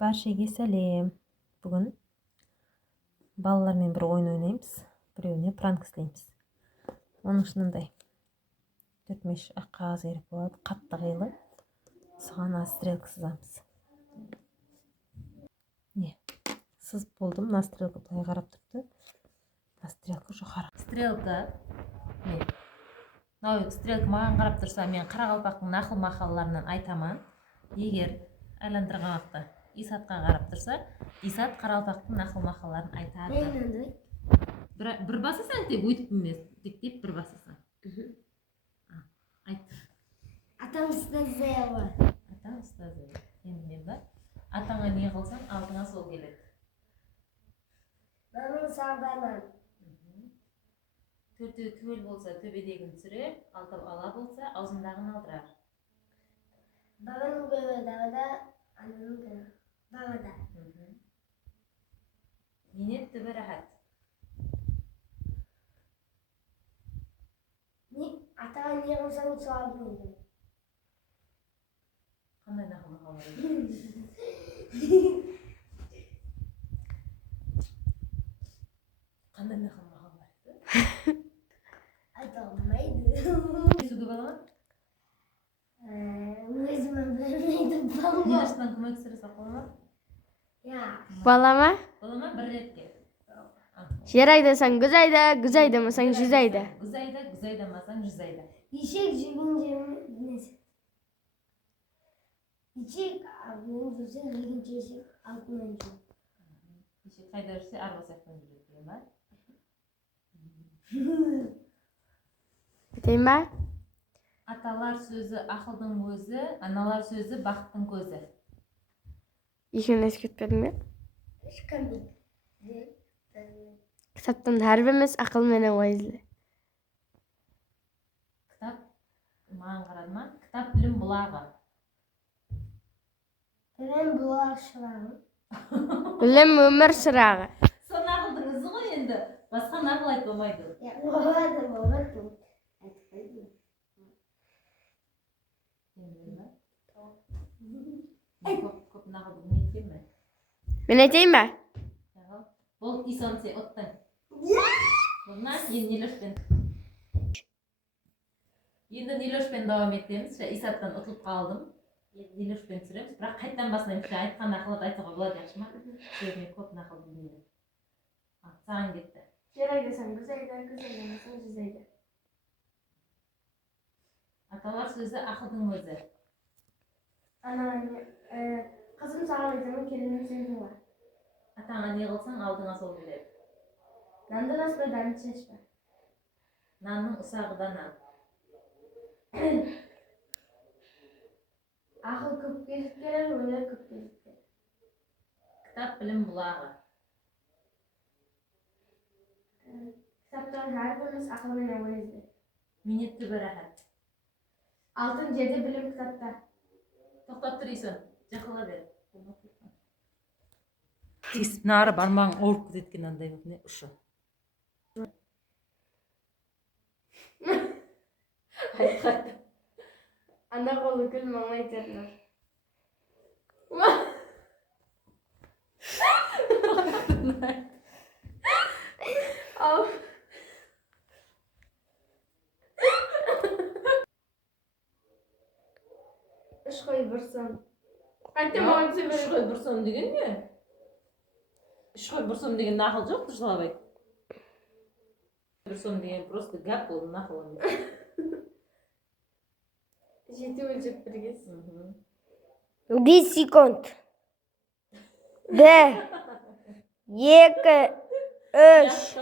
Barchaga salom. Bugun balalarмен bir o'yin o'ynaymiz. Birovini prank istaymiz. Onun shunday 4-5 qog'oz kerak bo'ladi, qattiq qilib. So'g'an sтрелка sızamiz. Ne? Sızıp buldum. Sтрелка былай qarab turibdi. Sтрелка жоғары. Sтрелка ne? Sтрелка маған qarab tursa, men Қарақалпақтың нақыл-мақалларынан айтаман. Егер айландырған вақытта Исатқа қарап тұрса, Исат Қарақалпақтың нақыл-мақалларын айтады. Bir басасаң тек өйтіп емес, тек бір басасаң. Айт. Атам ұстазы бар. Атам ұстазы. Енді мен бар. Атаңа не қылсаң, алдыңа сол келеді. Наның сағданан. Төртеу түгел болса, төбедегін түсірер, алтау ала болса, аузындағын алдырар. Babamın göğe davada, anamın göğe davada. Minnet түбі рахат. Atağa ne olsan çoğaldı mıydı? Қандай нақыл-мақал бар еді? Қандай нақыл-мақал бар еді? Ata olmaydı. Суды бала ма? Өзімін білмейді бала. Нинашынан көмектесірсе қола ма? Ya. Balama? Бола ма? Bir ретке. Yer aydasan güz ayda, güz aydamasan yüz ayda. Güz ayda, güz aydamasan 100 ayda. Yişek cebince neyse. Yişek abinin dursa yegince yişek altına önce. Yişek қайда жүрсе, арба сияқтан жүреді деген ба? Biteyim ben? Аталар сөзі ақылдың өзі, аналар сөзі бақыттың көзі. İşini eskitmedim ya. Şıkamın. Kitaptan her birimiz akıl mene vayızlı. Кітап маған қарады ма? Кітап білім бұлағы. Ben bu akşam. Bilem ömür sırağı. Сол нақылдың ізі ғой енді. Басқа нақыл айтып болмайды. Ya babam. Көп нақыл білмейді ме? Ben edeyim ben? Бұл исон сен оттың. Бұлна енді Нилөшпен давам етеміз. Исаттан ұтылып қалдым. Нилөшпен түсіреміз. Бірақ қайттан басынайым. Айтқан нақылды айтуға болады жақсы ма? Мен көп нақыл білмеймін. Саған кетті. Yer aydasan güz ayda, güz aydamasan yüz ayda. Аталар сөзі ақылдың өзі. Anneanne, kızım sağlayacağım, kendimi sevdim var. Атаңа не қылсаң, алдыңа сол келеді. Nandan asmadan seçme. Нанның ұсағы да нан. Akıl köp gezip gelir, öyle köp gezip gelir. Кітап білім бұлағы. Kitaptan her birimiz akıllı ne var izle. Минетті бір рахат. Altın cedi bilim kitapta. Тоқтап тұр исон. Жақыла бер. Тиісіп нары бармағын ауырып кеткен андай болып не ұшы. Ana kolu gül mama yeterler. Al. Üç koy bursun. Hatta mama Үш қой бір сом деген не? Үш қой бір сом деген нақыл жоқ, дұрыстап айт. Бір сом деген просто гәп ол нақыл емес. Жети өлчеп біргес. 1 sekund. 1, 2, 3.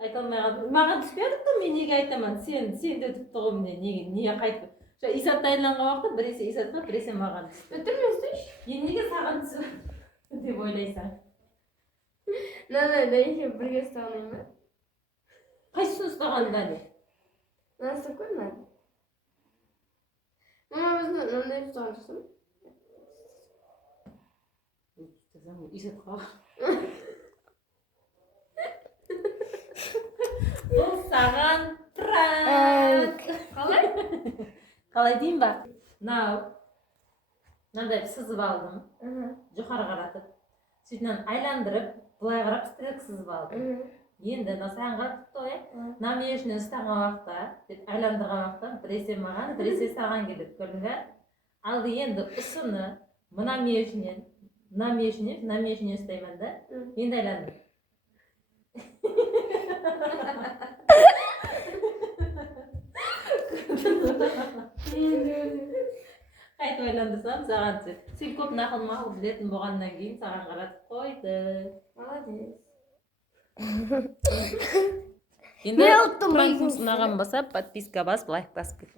Айта алмай қалдым. Маған түспеді ғой, мен неге айтаман? Сен де түпті ғой міне, неге қайтып. Исат дайындалған уақытта біресе Исатқа, біресе маған түсті. Өтірмесің? Енді неге саған түсіп деп ойлайсың? Нана бірге ұстағанайым ба? Қайсысын ұстағанда не? Nasıl koyma? Mama biz ne tutarsın? Исатқа. Бұл саған пранк. Қалай? Қалай дейін ба? Now. Mындай sızıp aldım. Yukarı qaratып. Сөйтінен aylandırıp, былай қарап стрелка сызып алдым. Енді саған қаратыпты ғой. Намешінен ұстаған уақытта, деп айландырған уақытта, біресе маған, біресе саған келеді, көрдің бе? Алды енді ұсыны мына мешінен ұстаймын да. Енді айландыр. Қайтып айландырсам саған түседі. Сен көп нақыл білетін болғаннан кейін саған қаратып қойды. Молодец. Енді пранкім сынаған болса, подписка басып, лайк басып кет.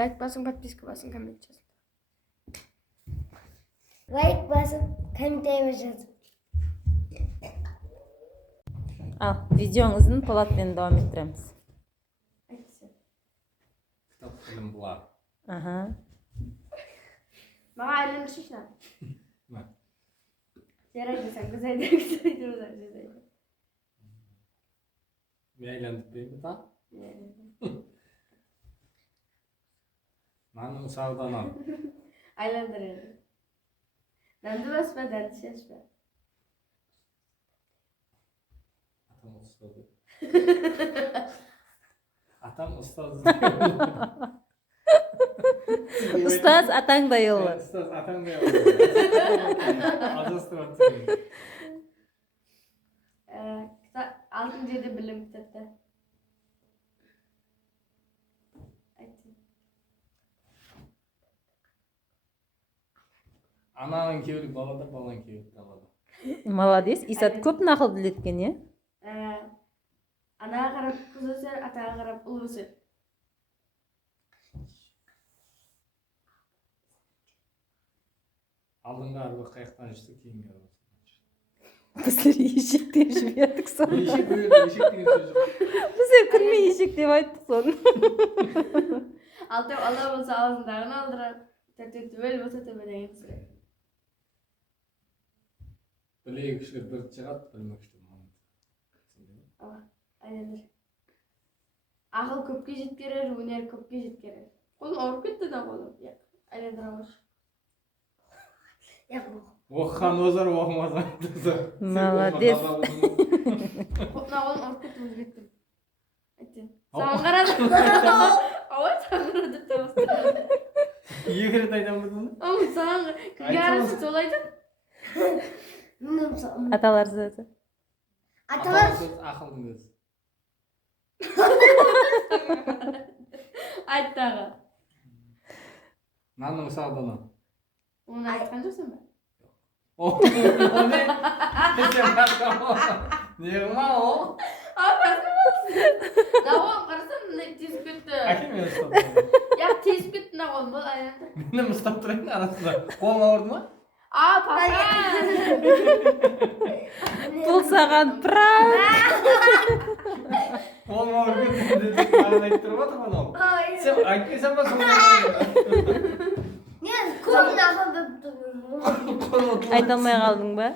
Лайк басың, подписка басың, коммент жазың. Лайк басып, комментарий жазып. Ал, видеоңыздың Полатпен давам еттіреміз. Kitap film bular. Аха. Маған айландыршы. Ne? Жарайды, сен güzeydi. Bir eğlendik değil mi ta? Nanın sağdan al. Aylandırıyorum. Nandı basma, nandı şaşma. Atam ustadı. Atam ustadı. Ұстаз атаң да елі. Ustaz atam da yapıyor. Adastırantı. Altın dedi bilim kitapta. Ananın kevlik balada, balan kevlik dalada. Молодец. Исат көп нақыл біледі екен, е? Anağa qarab qız ösər, atağa qarab ulu ösər. Aldığında araba kayıktan işte кейін geldi. Біздер ешек деп жібердік соны. Eşek böyle eşek diye çocuk. Біздер күнме ешек деп айттық соны. Алтау ала болса аузындағын алдырар. Төбел болса төбеден түсірер. Білегі кішілер бір шығады, білмек үшін. Aylanır. Ақыл көпке жеткерер, өнер көпке жеткерер. Қолым ауырып кетті да қолым. Aylandıramış. Оқыған озар, оқымазан озар. Молодец. Қолымна қолым ауырып кетті, өзі кеттім. Айттен. Саған қарады. Ой, саған қарады. Екі рет айтам ба соны? Ой, саған кімге қарасы солайды? Аталар сөзі. Аталар сөз ақылдың өзі. Айт тағы. Нанның сағдана. Оны айтқан жоқсың ба? O ne? Sen bakalım. Niye ma o? Апасы болсын. Нағуам қарасам, тез кетті. Әкем мен ұстап Я тез кетті нағуам бұл аянды. Мені ұстап тұрайын арасында. Қолың ауырды ма? Папа! Бұл саған пранк. Қолың ауырып кетті деді. Маған айтып тұрып отыр анау. Сен айтпайсың ба соны? Мен көп нақылды Айта алмай қалдың ба?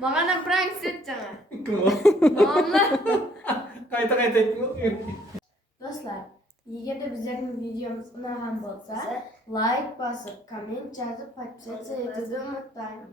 Маған пранк істеді жаңа. Кім ол? Мамамна. Қайта айттың ғой. Достар, егер де біздердің видеомыз ұнаған болса, лайк басып, коммент жазып, подписаться етуді ұмытпаңыз.